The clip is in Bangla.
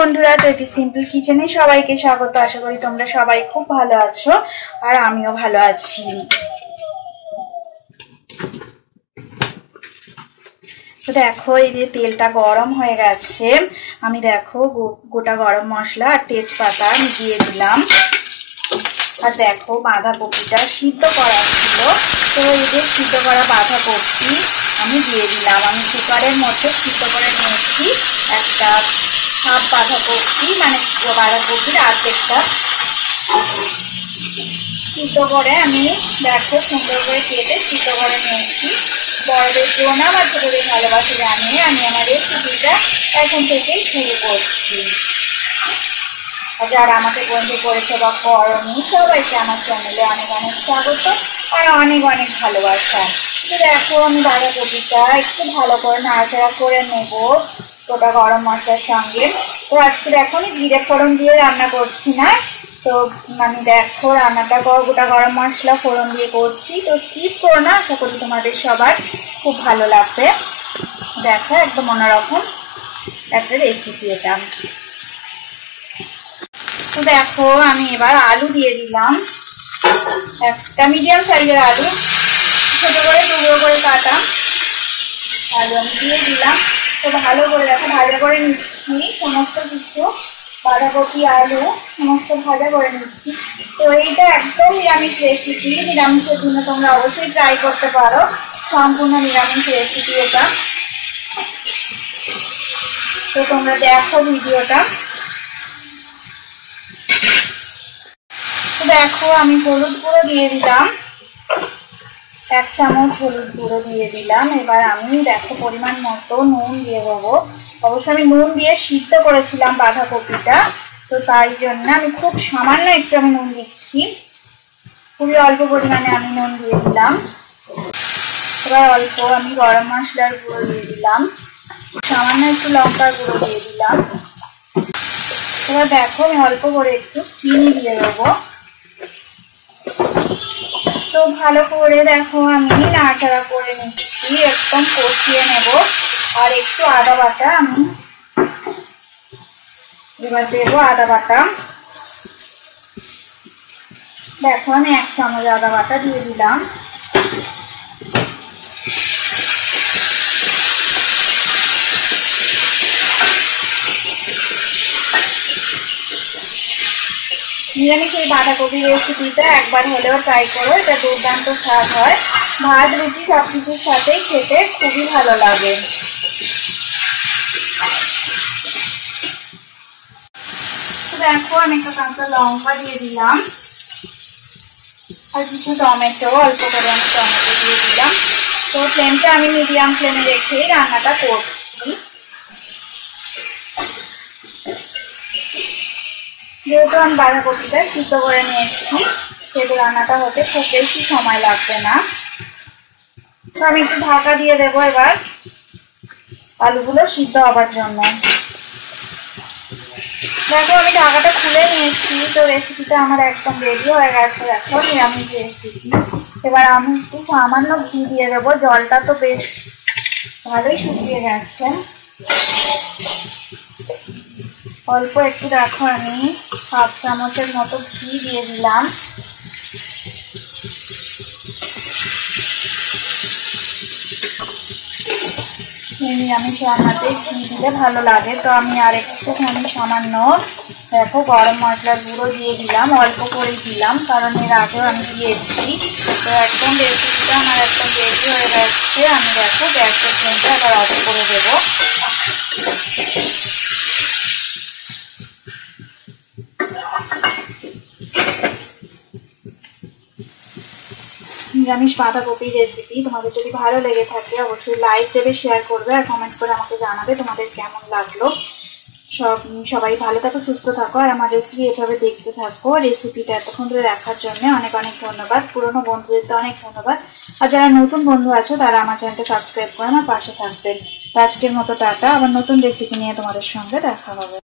বন্ধুরা, চৈতি সিম্পল কিচেনে সবাইকে স্বাগত। আশা করি তোমরা সবাই খুব ভালো আছো আর আমিও ভালো আছি। তো দেখো, এই যে তেলটা গরম হয়ে গেছে, আমি দেখো গোটা গরম মশলা আর তেজপাতা আমি দিয়ে দিলাম। আর দেখো, বাঁধাকপিটা সিদ্ধ করা ছিল, তো এই যে সিদ্ধ করা বাঁধাকপি আমি দিয়ে দিলাম। আমি কুকারের মধ্যে সিদ্ধ করে নিয়েছি একটা হাফ বাঁধাকপি, মানে বাঁধাকপির অর্ধেকটা সিদ্ধ করে আমি দেখো সুন্দর করে কেটে সিদ্ধ করে নিয়েছি। বড়দের জন্য আমার ছোটদের ভালোবাসা জানিয়ে আমি আমার রেসিপিটা এখন থেকেই শুরু করছি। যারা আমাকে বন্ধু করেছে বা করনি, সবাইকে আমার চ্যানেলে অনেক অনেক স্বাগত আর অনেক অনেক ভালোবাসা। তো দেখো, আমি বাঁধাকপিটা একটু ভালো করে নাড়াচাড়া করে নেব গোটা গরম মশলার সঙ্গে। তো আজকে দেখো আমি জিরে ফোড়ন দিয়ে রান্না করছি না, তো আমি দেখো রান্নাটা গোটা গরম মশলা ফোড়ন দিয়ে করছি। তো স্কিপ করো না, আশা করি তোমাদের সবার খুব ভালো লাগবে। দেখো একদম অন্যরকম একটা রেসিপি এটা। তো দেখো, আমি এবার আলু দিয়ে দিলাম, একটা মিডিয়াম সাইজের আলু, ছোট করে টুকরো করে কাটা আলু আমি দিয়ে দিলাম। তো ভালো করে দেখো ভাজা করে নিচ্ছি সমস্ত কিছু, বাঁধাকপি আলু সমস্ত ভাজা করে নিচ্ছি। তো এইটা একদম নিরামিষ রেসিপি, নিরামিষের জন্য তোমরা অবশ্যই ট্রাই করতে পারো, সম্পূর্ণ নিরামিষ রেসিপি এটা। তো তোমরা দেখো ভিডিওটা। দেখো, আমি হলুদ গুঁড়ো দিয়ে দিলাম, 1 চামচ হলুদ গুঁড়ো দিয়ে দিলাম। এবার আমি দেখো পরিমাণ মতো নুন দিয়ে দেবো। অবশ্য আমি নুন দিয়ে সিদ্ধ করেছিলাম বাঁধাকপিটা, তো তাই জন্য আমি খুব সামান্য একটু আমি নুন দিচ্ছি, খুবই অল্প পরিমাণে আমি নুন দিয়ে দিলাম। এবার অল্প আমি গরম মশলার গুঁড়ো দিয়ে দিলাম, সামান্য একটু লঙ্কার গুঁড়ো দিয়ে দিলাম। এবার দেখো আমি অল্প করে একটু চিনি দিয়ে দেবো। তো ভালো করে দেখো আমি নাড়াচাড়া করে নিচ্ছি, একদম কষিয়ে নেব। আর একটু আদা বাটা আমি এবার দেবো, আদা বাটা দেখো আমি 1 চামচ আদা বাটা দিয়ে দিলাম। নিরামিষ এই বাঁধাকপি রেসিপিটা একবার হলেও ট্রাই করো, এটা দুর্দান্ত স্বাদ হয়, ভাত রুটি সব কিছুর সাথেই খেতে খুবই ভালো লাগে। দেখো আমি একটা কাঁচা লঙ্কা দিয়ে দিলাম আর কিছু টমেটো, অল্প করে আমি টমেটো দিয়ে দিলাম। তো ফ্লেমটা আমি মিডিয়াম ফ্লেমে রেখেই রান্নাটা করছি। যেহেতু আমি বাঁধাকপিটা সিদ্ধ করে নিয়েছি, সেহেতু রান্নাটা হতে খুব বেশি সময় লাগবে না। তো আমি একটু ঢাকা দিয়ে দেবো এবার আলুগুলো সিদ্ধ হবার জন্য। দেখো আমি ঢাকাটা খুলে নিয়েছি, তো রেসিপিটা আমার একদম রেডি হয়ে গেছে। দেখো নিরামিষ রেসিপি। এবার আমি একটু সামান্য ঘি দিয়ে দেবো, জলটা তো বেশ ভালোই শুকিয়ে গেছে। অল্প একটু দেখো আমি 1/2 চামচের মতো ঘি দিয়ে দিলাম। নিরামিষ রান্নাতে ঘি দিলে ভালো লাগে, তো আমি আর একটুখানি সামান্য দেখো গরম মশলার গুঁড়ো দিয়ে দিলাম, অল্প করে দিলাম কারণ এর আগেও আমি দিয়েছি। তো একদম রেসিপিটা আমার একদম রেডি হয়ে গেছে। আমি দেখো গ্যাসের ফ্লেমটা আবার অফ করে দেবো। নিরামিষ বাঁধাকপির রেসিপি তোমাদের যদি ভালো লেগে থাকে অবশ্যই লাইক দেবে, শেয়ার করবে আর কমেন্ট করে আমাকে জানাবে তোমাদের কেমন লাগলো। সবাই ভালো থাকো, সুস্থ থাকো আর আমার রেসিপি এভাবে দেখতে থাকো। রেসিপিটা এতক্ষণ ধরে দেখার জন্য অনেক অনেক ধন্যবাদ। পুরনো বন্ধুদের তো অনেক ধন্যবাদ, আর যারা নতুন বন্ধু আছো তারা আমার চ্যানেলটা সাবস্ক্রাইব করে আমার পাশে থাকবেন। তো আজকের মতো টাটা, আবার নতুন রেসিপি নিয়ে তোমাদের সঙ্গে দেখা হবে।